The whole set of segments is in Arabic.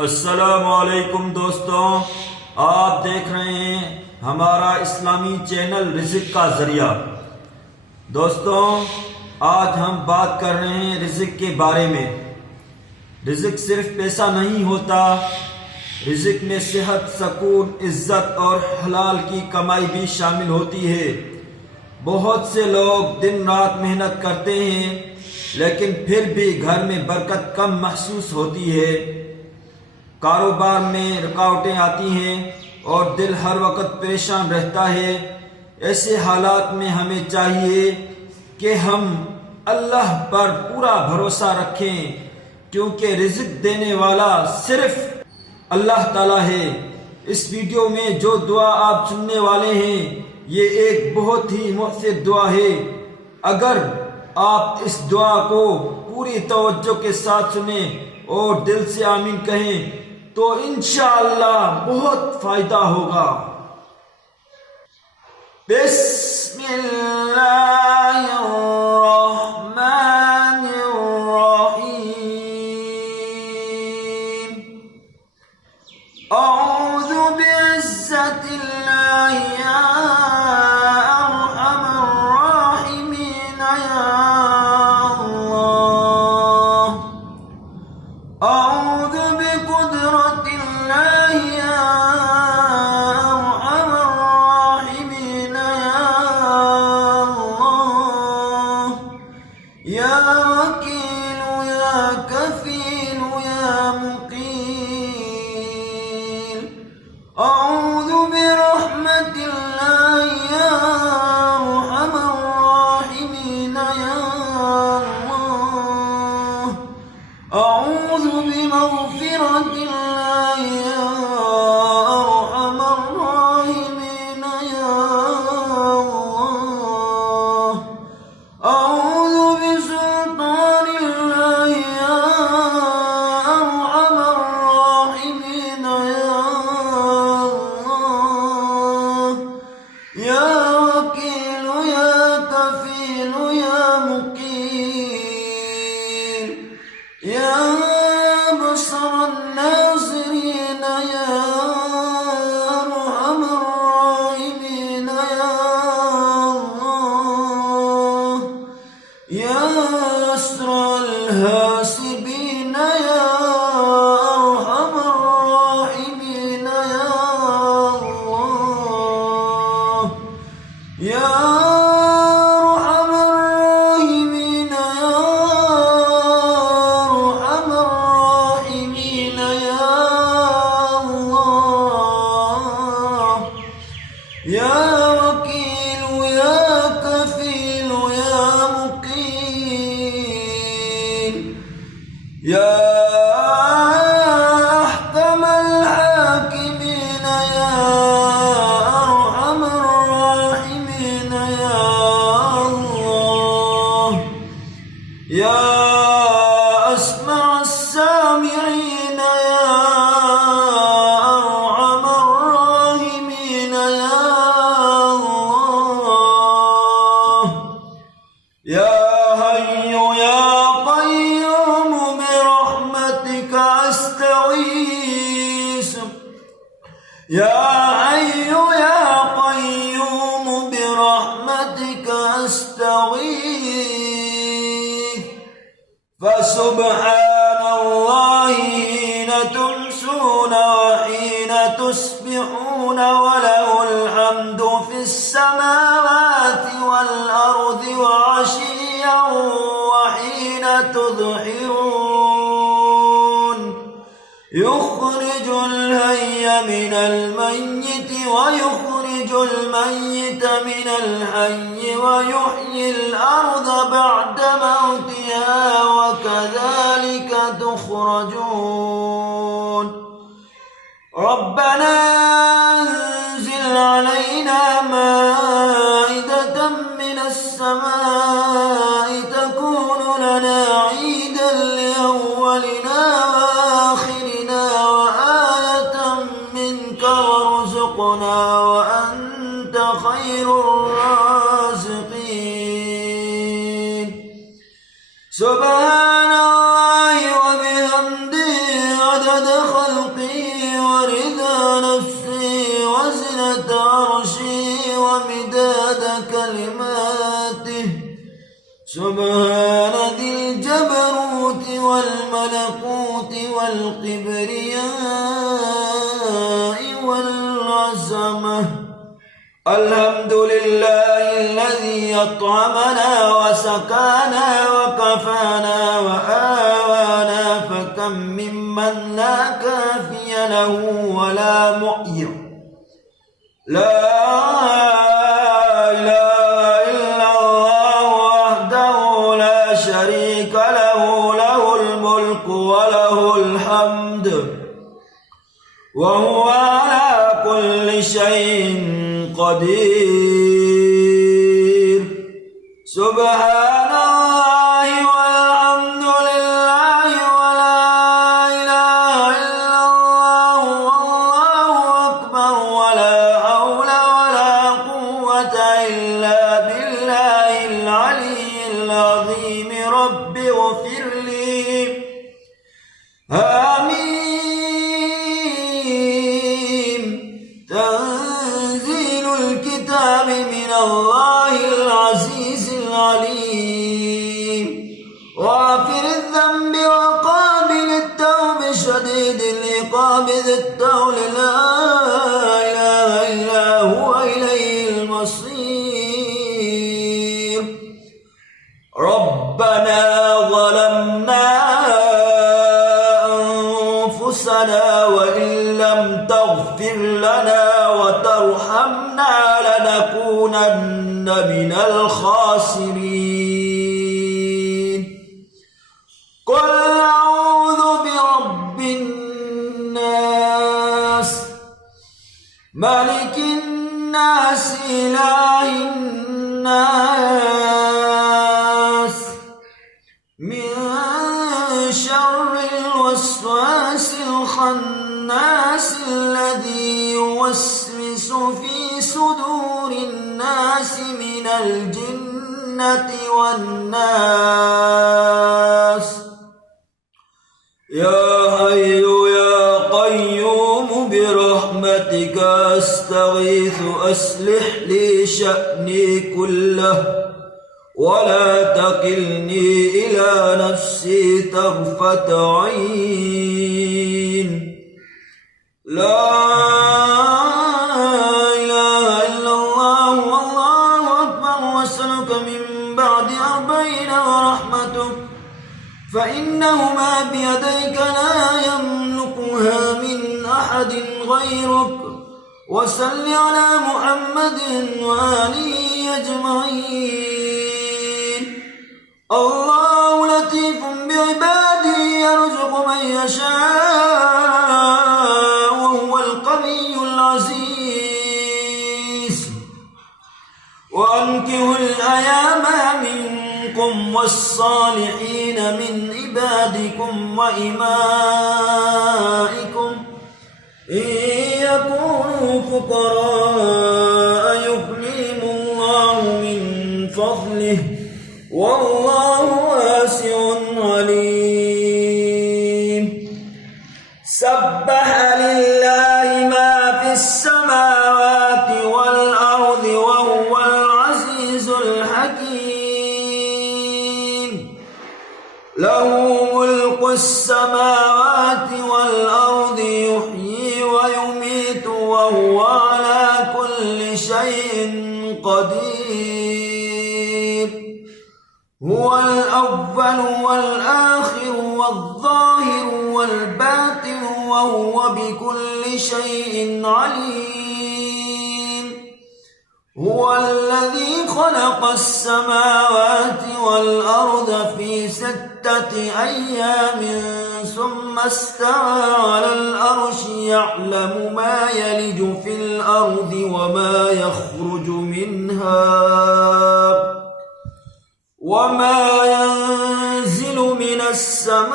अस्सलामुअलैकुम दोस्तों, आप देख रहे हैं हमारा इस्लामी चैनल रिज़्क का ज़रिया। दोस्तों, आज हम बात कर रहे हैं रिज़्क के बारे में। रिज़्क सिर्फ पैसा नहीं होता, रिज़्क में सेहत, सुकून, इज्जत और हलाल की कमाई भी शामिल होती है। बहुत से लोग दिन रात मेहनत करते हैं, लेकिन फिर भी घर में बरकत कम महसूस होती है। कारोबार में रुकावटें आती हैं और दिल हर वक्त परेशान रहता है। ऐसे हालात में हमें चाहिए कि हम अल्लाह पर पूरा भरोसा रखें, क्योंकि रिज़्क देने वाला सिर्फ अल्लाह ताला है। इस वीडियो में जो दुआ आप सुनने वाले हैं, ये एक बहुत ही मुफ़्तिद दुआ है। अगर आप इस दुआ को पूरी तवज्जो के साथ सुने और दिल से आमीन कहें तो इंशाअल्लाह बहुत फायदा होगा। बिस्मिल्लाहिर्रहमानिर्रहीम। औज़ु बिइज़्ज़तिल्लाहि या अरहमर राहिमीन या अल्लाह। औज़ु बिकुदरतिल्लाहि या अरहमर राहिमीन या अल्लाह। या वकील या कफील या मुकील। औज़ु बिरहमतिल्लाहि या अरहमर राहिमीन या अल्लाह। औज़ु बिमग़फ़िरतिल्लाहि या अरहमर राहिमीन या अल्लाह। औज़ु बिसुल्तानिल्लाहि या अरहमर राहिमीन या अल्लाह। या वकील या कफील या मुकील। या बसर الناظرين يا أرحم الراحمين يا الله। يا أسرى الحاسبين يا أرحم الراحمين يا الله। يا أرحم الراحمين يا أرحم الراحمين يا الله। يا وكيل يا كفيل يا مقيل। يا أحكم الحاكمين يا أرحم الراحمين يا الله। يا أسمع السامعين يا أرحم الراحمين يا الله। يا حي يا قيوم برحمتك أستغيث। يا حي يا قيوم برحمتك أستغيث. فسبحان الله حين تمسون وحين تصبحون، وله الحمد في السماوات والأرض وعشيا وحين تظهرون. يخرج الحي من الميت ويخرج الميت من الحي ويحيي الأرض بعد موتها وكذلك تخرجون. ربنا أنزل علينا مائدة من السماء تكون لنا عيدا لأولنا وآخرنا وآية منك وارزقنا وأنت خير الرازقين. سبحان الله وبحمده عدد خلقه سبحان ذي الجبروت والملكوت والكبرياء والعظمة. الحمد لله الذي أطعمنا وسقانا وكفانا وآوانا، فكم ممن لا كافي له ولا معي. لا إله إلا الله وحده لا شريك له، له الملك وله الحمد وهو على كل شيء قدير. سبحان الله والحمد لله ولا إله إلا الله والله أكبر، ولا حول ولا قوة إلا بالله العلي العظيم. رب اغفر لي. آمين. تنزيل الكتاب من الله العزيز العليم، غافر الذنب وقابل التوب شديد العقاب ذي الطول، لا إله إلا هو إليه المصير. ربنا ظلمنا أنفسنا وإن لم تغفر لنا وترحمنا لنكونن من الخاسرين. قل أعوذ برب الناس ملك الناس إله الناس من شر الوسواس الخناس الذي يوسوس في صدور الناس من الجنة والناس. يا حي يا قيوم برحمتك أستغيث، أصلح لي شأني كله ولا تكلني إلى نفسي طرفة عين. لا إله إلا الله والله أكبر. وأسألك من بعد 40 ورحمتك، فإنهما بيديك لا يملكها من أحد غيرك. وصل على محمد وآله أجمعين. الله لطيف بعباده يرزق من يشاء وهو القوي العزيز. وأنكحوا الأيام منكم والصالحين من عبادكم وإمائكم إن يكونوا فقراء يغنيهم الله من فضله والله واسع عليم. سبح لله ما في السماوات والأرض وهو العزيز الحكيم. له ملك السماوات والأرض يحيي ويميت وهو على كل شيء قدير. هو الأول والآخر والظاهر والباطن وهو بكل شيء عليم. هو الذي خلق السماوات والأرض في 6 أيام ثم استوى على العرش، يعلم ما يلج في الأرض وما يخرج منها وما ينزل من السماء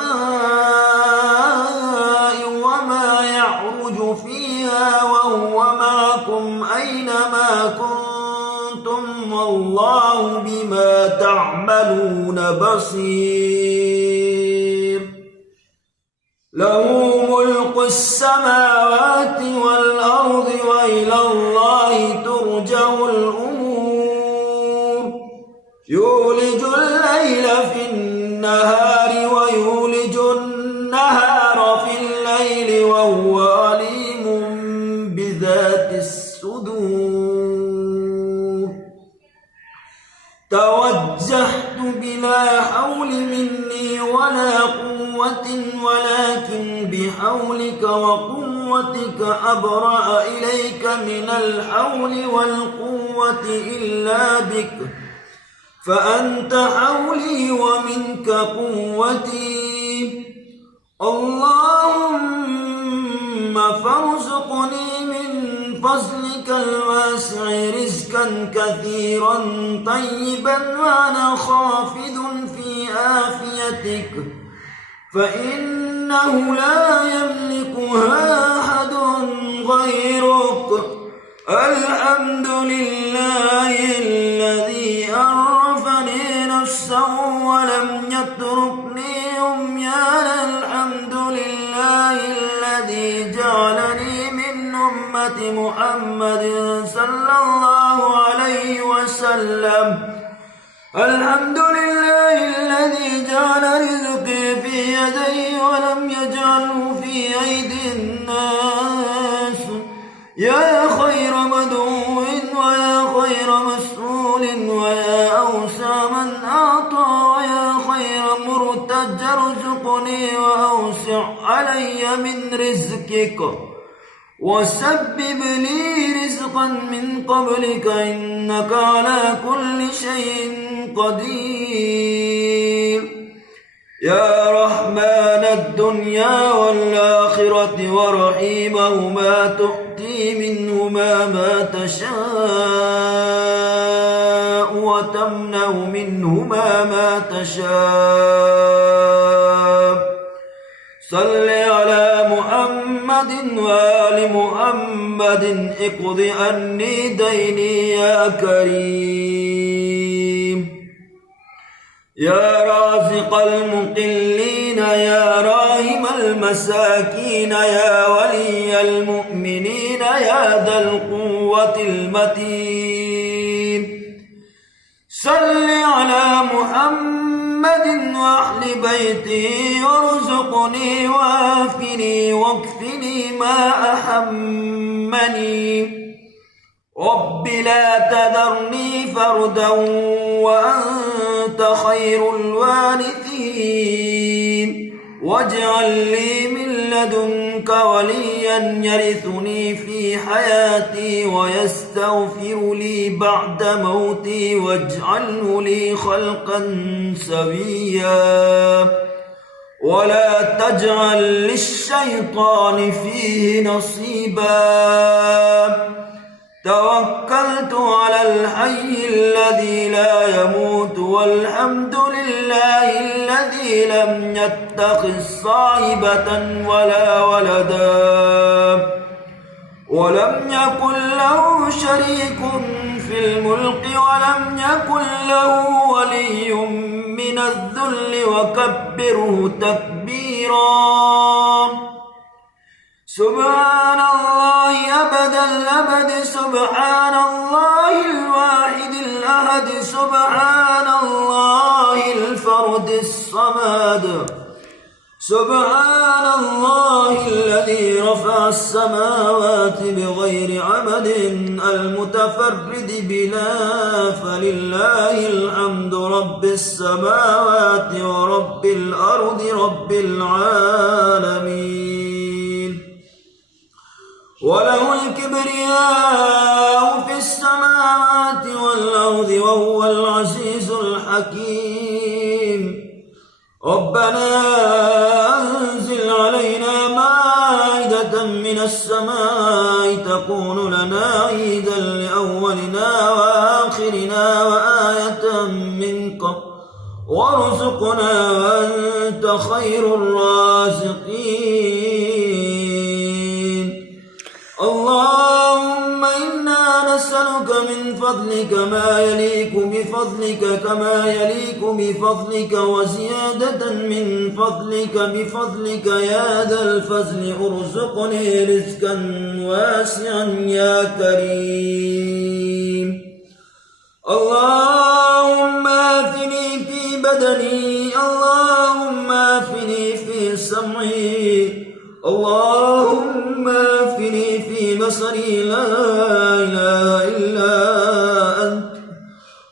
وما يعرج فيها، وهو معكم أينما كنتم والله بما تعملون بصير. له ملك السماوات والأرض وإلى الله ترجع الأمور. يولج الليل النهار ويولج النهار في الليل وهو عليم بذات الصدور. توجهت بلا حول مني ولا قوة ولكن بحولك وقوتك أبرأ إليك من الحول والقوة إلا بك، فأنت حولي ومنك قوتي. اللهم فارزقني من فضلك الواسع رزقا كثيرا طيبا وأنا خافض في عافيتك، فإنه لا يملكها أحد غيرك. الحمد لله الذي عرفني نفسه ولم يتركني عميانا. الحمد لله الذي جعلني من أمة محمد صلى الله عليه وسلم. الحمد لله الذي جعل رزقي في يدي ولم يجعله في أيدي الناس. يا خير مدعو ويا خير مسؤول ويا أوسع من أعطى ويا خير مرتج ارزقني وأوسع علي من رزقك وسبب لي رزقا من قبلك إنك على كل شيء قدير. يا رحمن الدنيا والآخرة ورحيمهما تؤتي منهما ما تشاء وتمنع منهما ما تشاء. صل على محمد وآل محمد اقض عني ديني يا كريم. يا رازق المقلين يا راحم المساكين يا ولي المؤمنين يا ذا القوة المتين. صل على محمد وأهل بيته وارزقني وافني واكفني ما أهمني. رب لا تذرني فردا وأنت خير الوارثين، واجعل لي من لدنك وليا يرثني في حياتي ويستغفر لي بعد موتي، واجعله لي خلقا سويا ولا تجعل للشيطان فيه نصيبا. توكلت على الحي الذي لا يموت والحمد لله الذي لم يتخذ صاحبة ولا ولدا ولم يكن له شريك في الملك ولم يكن له ولي من الذل وكبره تكبيرا. سبحان الله أبد الأبد، سبحان الله الواحد الأحد، سبحان الله الفرد الصمد. سبحان الله الذي رفع السماوات بغير عمد المتفرد بلا، فلله الحمد رب السماوات ورب الأرض رب العالمين. وله الكبرياء في السماوات والأرض وهو العزيز الحكيم. ربنا أنزل علينا مائدة من السماء تكون لنا عيدا لأولنا وآخرنا وآية منك وارزقنا وأنت خير الرازقين. اللهم إنا نسألك من فضلك ما يليق بفضلك كما يليق بفضلك وزيادة من فضلك بفضلك يا ذا الفضل. ارزقني رزقا واسعا يا كريم. اللهم آتني في بدني اللهم اعفني في بصري لا إله إلا أنت.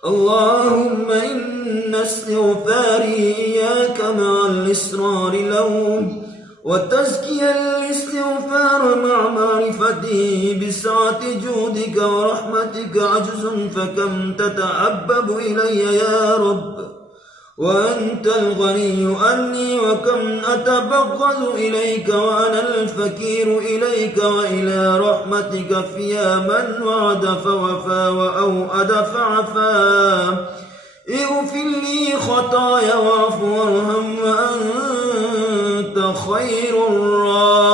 اللهم إن استغفاري إياك مع الإصرار لهم وتزكي الاستغفار مع معرفتي بسعة جودك ورحمتك عجز فكم تتحبب إلي يا رب وأنت الغني عني وكم أتبغض إليك وأنا الفقير إليك وإلى رحمتك فيا من وعد فوفى وأوعد فعفا. اغفر لي خطايا واعف وارحم وأنت خير الراحمين.